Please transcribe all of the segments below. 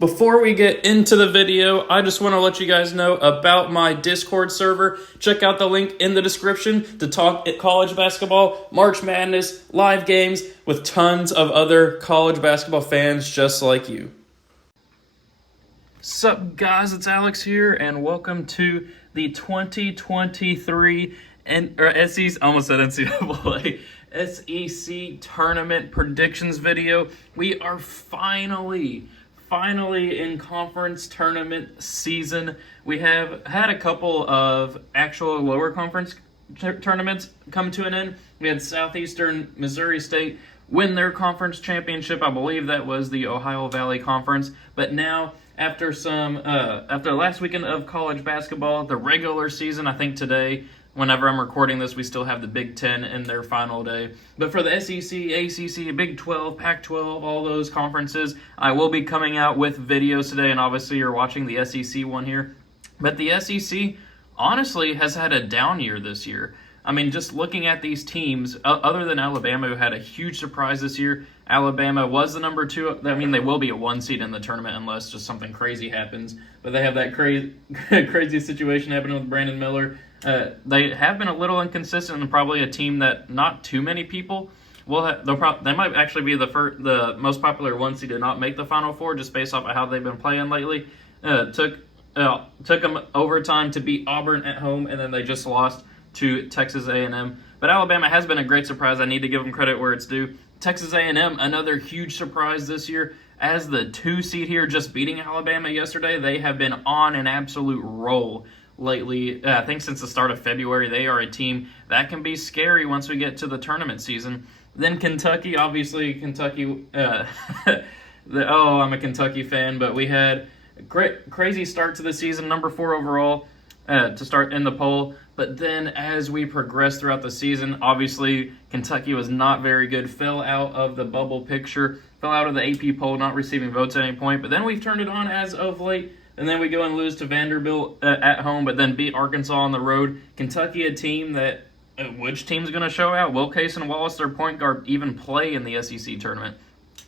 Before we get into the video, I just want to let you guys know about my Discord server. Check out the link in the description to talk college basketball, March Madness, live games with tons of other college basketball fans just like you. Sup guys, it's Alex here and welcome to the 2023 SEC, almost said NCAA, SEC tournament predictions video. We are finally in conference tournament season. We have had a couple of actual lower conference tournaments come to an end. We had Southeastern Missouri State win their conference championship. I believe that was the Ohio Valley Conference. But now, after last weekend of college basketball, the regular season, I think today, whenever I'm recording this, we still have the Big Ten in their final day. But for the SEC, ACC, Big 12, Pac-12, all those conferences, I will be coming out with videos today, and obviously you're watching the SEC one here. But the SEC, honestly, has had a down year this year. I mean, just looking at these teams, other than Alabama, who had a huge surprise this year, Alabama was the number 2. I mean, they will be a 1 seed in the tournament unless just something crazy happens. But they have that crazy situation happening with Brandon Miller. They have been a little inconsistent and probably a team that not too many people will have. They might actually be the most popular 1 seed to not make the Final Four just based off of how they've been playing lately. Took them overtime to beat Auburn at home, and then they just lost to Texas A&M. But Alabama has been a great surprise. I need to give them credit where it's due. Texas A&M, another huge surprise this year. As the 2 seed here, just beating Alabama yesterday, they have been on an absolute roll lately. I think since the start of February, they are a team that can be scary once we get to the tournament season. Then Kentucky, obviously Kentucky, I'm a Kentucky fan, but we had a crazy start to the season, number 4 overall to start in the poll. But then as we progressed throughout the season, obviously Kentucky was not very good, fell out of the bubble picture, fell out of the AP poll, not receiving votes at any point. But then we've turned it on as of late. And then we go and lose to Vanderbilt at home, but then beat Arkansas on the road. Kentucky, a team that, which team's going to show out? Will Case and Wallace, their point guard, even play in the SEC tournament?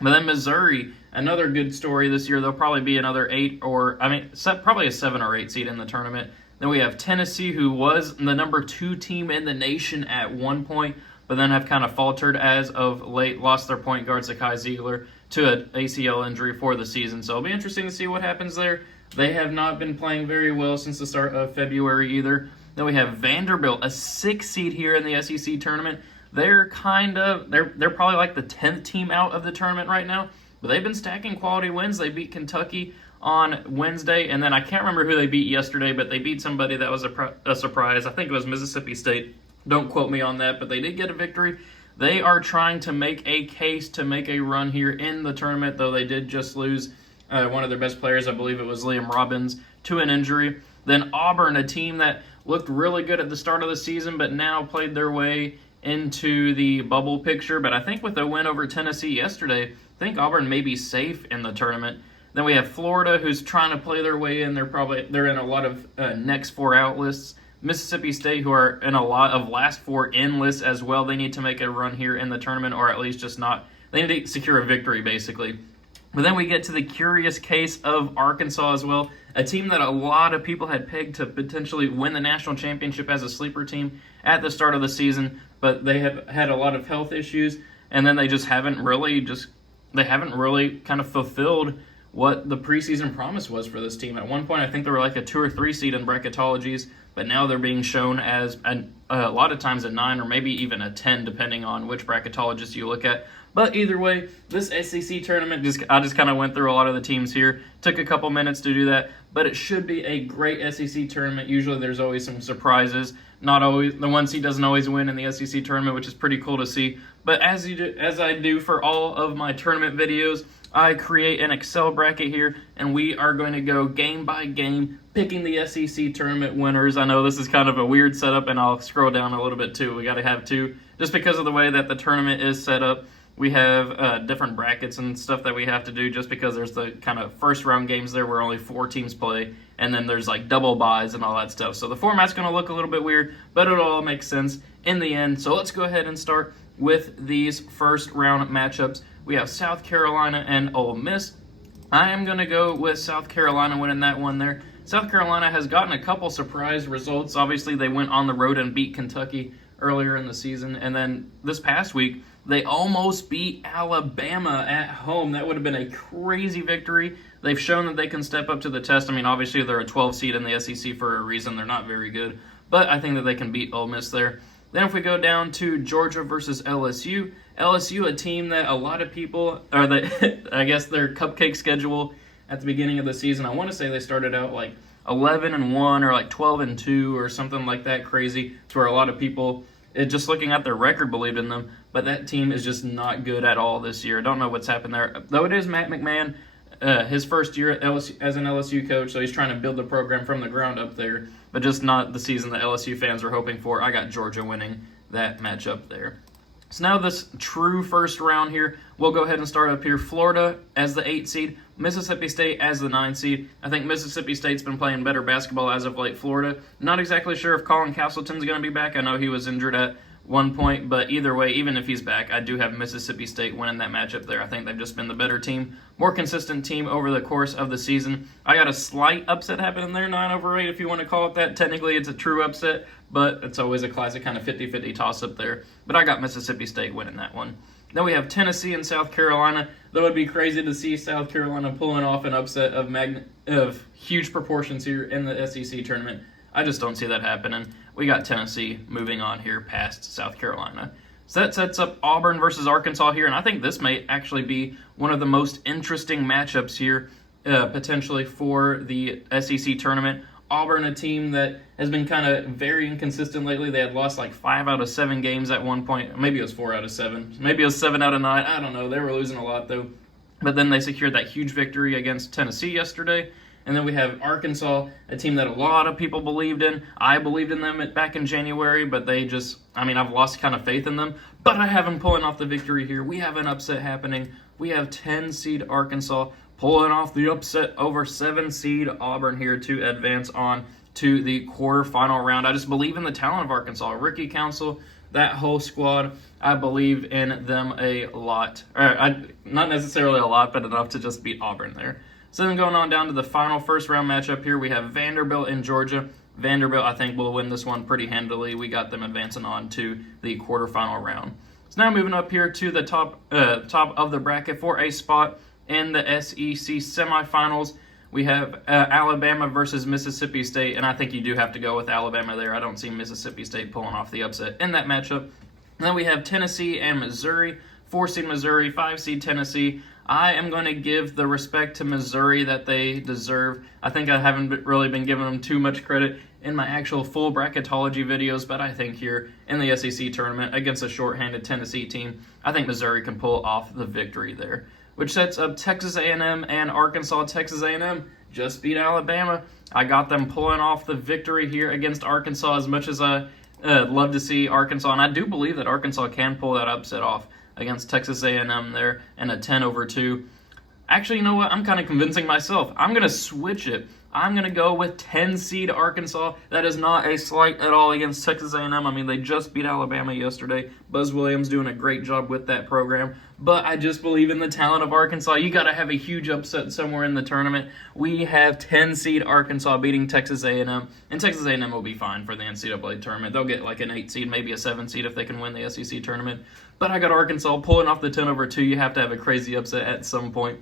But then Missouri, another good story this year. They'll probably be another probably a 7 or 8 seed in the tournament. Then we have Tennessee, who was the number 2 team in the nation at one point, but then have kind of faltered as of late, lost their point guard, Zakai Ziegler, to an ACL injury for the season. So it'll be interesting to see what happens there. They have not been playing very well since the start of February either. Then we have Vanderbilt, a 6 seed here in the SEC tournament. They're probably like the 10th team out of the tournament right now, but they've been stacking quality wins. They beat Kentucky on Wednesday, and then I can't remember who they beat yesterday, but they beat somebody that was a surprise. I think it was Mississippi State. Don't quote me on that, but they did get a victory. They are trying to make a case to make a run here in the tournament, though they did just lose one of their best players, I believe it was Liam Robbins, to an injury. Then Auburn, a team that looked really good at the start of the season, but now played their way into the bubble picture. But I think with the win over Tennessee yesterday, I think Auburn may be safe in the tournament. Then we have Florida, who's trying to play their way in. They're in a lot of next 4 out lists. Mississippi State, who are in a lot of last 4 in lists as well. They need to make a run here in the tournament, or at least they need to secure a victory, basically. But then we get to the curious case of Arkansas as well, a team that a lot of people had pegged to potentially win the national championship as a sleeper team at the start of the season, but they have had a lot of health issues, and then they just haven't really kind of fulfilled what the preseason promise was for this team. At one point, I think they were like a 2 or 3 seed in bracketologies, but now they're being shown as a lot of times a 9 or maybe even a 10, depending on which bracketologist you look at. But either way, this SEC tournament, I just kind of went through a lot of the teams here. Took a couple minutes to do that, but it should be a great SEC tournament. Usually there's always some surprises. Not always, the 1 seed doesn't always win in the SEC tournament, which is pretty cool to see. But as I do for all of my tournament videos, I create an Excel bracket here, and we are going to go game by game, picking the SEC tournament winners. I know this is kind of a weird setup, and I'll scroll down a little bit too. We got to have 2, just because of the way that the tournament is set up. We have different brackets and stuff that we have to do just because there's the kind of first round games there where only 4 teams play, and then there's like double buys and all that stuff. So the format's going to look a little bit weird, but it'll all make sense in the end. So let's go ahead and start with these first round matchups. We have South Carolina and Ole Miss. I am going to go with South Carolina winning that one there. South Carolina has gotten a couple surprise results. Obviously, they went on the road and beat Kentucky earlier in the season. And then this past week, they almost beat Alabama at home. That would have been a crazy victory. They've shown that they can step up to the test. I mean, obviously, they're a 12 seed in the SEC for a reason. They're not very good. But I think that they can beat Ole Miss there. Then if we go down to Georgia versus LSU, LSU, a team that a lot of people, or that I guess their cupcake schedule at the beginning of the season, I want to say they started out like 11-1 or like 12-2 or something like that crazy, to where a lot of people, just looking at their record, believed in them. But that team is just not good at all this year. I don't know what's happened there. Though it is Matt McMahon, his first year at LSU, as an LSU coach, so he's trying to build the program from the ground up there, but just not the season that LSU fans were hoping for. I got Georgia winning that matchup there. So now this true first round here, we'll go ahead and start up here. Florida as the 8 seed, Mississippi State as the 9 seed. I think Mississippi State's been playing better basketball as of late. Florida, not exactly sure if Colin Castleton's going to be back. I know he was injured at one point, but either way, even if he's back, I do have Mississippi State winning that matchup there. I think they've just been the better team, more consistent team over the course of the season. I got a slight upset happening there, 9/8 if you want to call it that. Technically, it's a true upset, but it's always a classic kind of 50-50 toss-up there. But I got Mississippi State winning that one. Then we have Tennessee and South Carolina. That would be crazy to see South Carolina pulling off an upset of huge proportions here in the SEC tournament. I just don't see that happening. We got Tennessee moving on here past South Carolina. So that sets up Auburn versus Arkansas here, and I think this may actually be one of the most interesting matchups here, potentially for the SEC tournament. Auburn, a team that has been kind of very inconsistent lately. They had lost like 5 out of 7 games at one point. Maybe it was 4 out of 7. Maybe it was 7 out of 9. I don't know. They were losing a lot, though. But then they secured that huge victory against Tennessee yesterday. And then we have Arkansas, a team that a lot of people believed in. I believed in them back in January, but they just, I've lost kind of faith in them. But I have them pulling off the victory here. We have an upset happening. We have 10-seed Arkansas pulling off the upset over 7-seed Auburn here to advance on to the quarterfinal round. I just believe in the talent of Arkansas. Ricky Council, that whole squad, I believe in them a lot. Not necessarily a lot, but enough to just beat Auburn there. So then going on down to the final first round matchup here, we have Vanderbilt and Georgia. Vanderbilt, I think, will win this one pretty handily. We got them advancing on to the quarterfinal round. So now moving up here to the top of the bracket for a spot in the SEC semifinals. We have Alabama versus Mississippi State, and I think you do have to go with Alabama there. I don't see Mississippi State pulling off the upset in that matchup. And then we have Tennessee and Missouri, 4-seed Missouri, 5-seed Tennessee. I am going to give the respect to Missouri that they deserve. I think I haven't really been giving them too much credit in my actual full bracketology videos, but I think here in the SEC tournament against a shorthanded Tennessee team, I think Missouri can pull off the victory there, which sets up Texas A&M and Arkansas. Texas A&M just beat Alabama. I got them pulling off the victory here against Arkansas, as much as I love to see Arkansas, and I do believe that Arkansas can pull that upset off against Texas A&M there in a 10-2. Actually, you know what? I'm kind of convincing myself. I'm going to switch it. I'm going to go with 10-seed Arkansas. That is not a slight at all against Texas A&M. They just beat Alabama yesterday. Buzz Williams doing a great job with that program. But I just believe in the talent of Arkansas. You got to have a huge upset somewhere in the tournament. We have 10-seed Arkansas beating Texas A&M. And Texas A&M will be fine for the NCAA tournament. They'll get like an 8-seed, maybe a 7-seed if they can win the SEC tournament. But I got Arkansas pulling off the 10-2. You have to have a crazy upset at some point.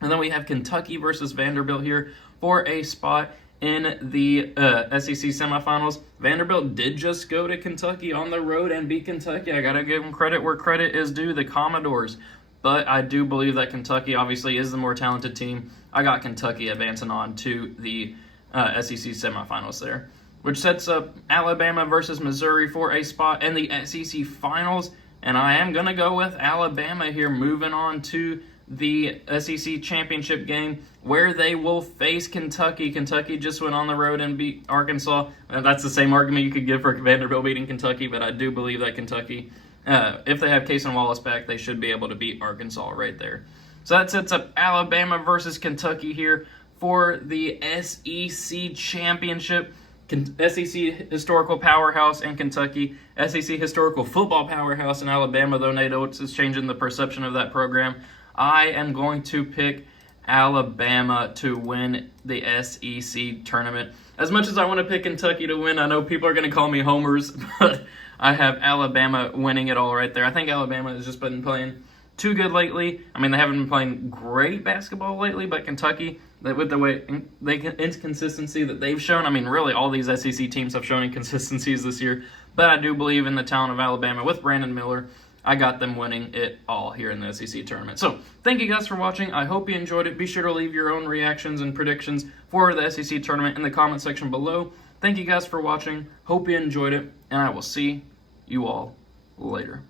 And then we have Kentucky versus Vanderbilt here for a spot in the SEC semifinals. Vanderbilt did just go to Kentucky on the road and beat Kentucky. I got to give them credit where credit is due, the Commodores. But I do believe that Kentucky obviously is the more talented team. I got Kentucky advancing on to the SEC semifinals there, which sets up Alabama versus Missouri for a spot in the SEC finals. And I am going to go with Alabama here, moving on to the SEC championship game where they will face Kentucky. Kentucky just went on the road and beat Arkansas. That's the same argument you could give for Vanderbilt beating Kentucky, but I do believe that Kentucky, if they have Cason Wallace back, they should be able to beat Arkansas right there. So that sets up Alabama versus Kentucky here for the SEC championship. SEC historical powerhouse in Kentucky, SEC historical football powerhouse in Alabama, though Nate Oates is changing the perception of that program. I am going to pick Alabama to win the SEC tournament. As much as I want to pick Kentucky to win, I know people are going to call me homers, but I have Alabama winning it all right there. I think Alabama has just been playing too good lately. I mean, they haven't been playing great basketball lately, but Kentucky, with the way inconsistency that they've shown, I mean, really all these SEC teams have shown inconsistencies this year, but I do believe in the talent of Alabama with Brandon Miller. I got them winning it all here in the SEC tournament. So, thank you guys for watching. I hope you enjoyed it. Be sure to leave your own reactions and predictions for the SEC tournament in the comment section below. Thank you guys for watching. Hope you enjoyed it, and I will see you all later.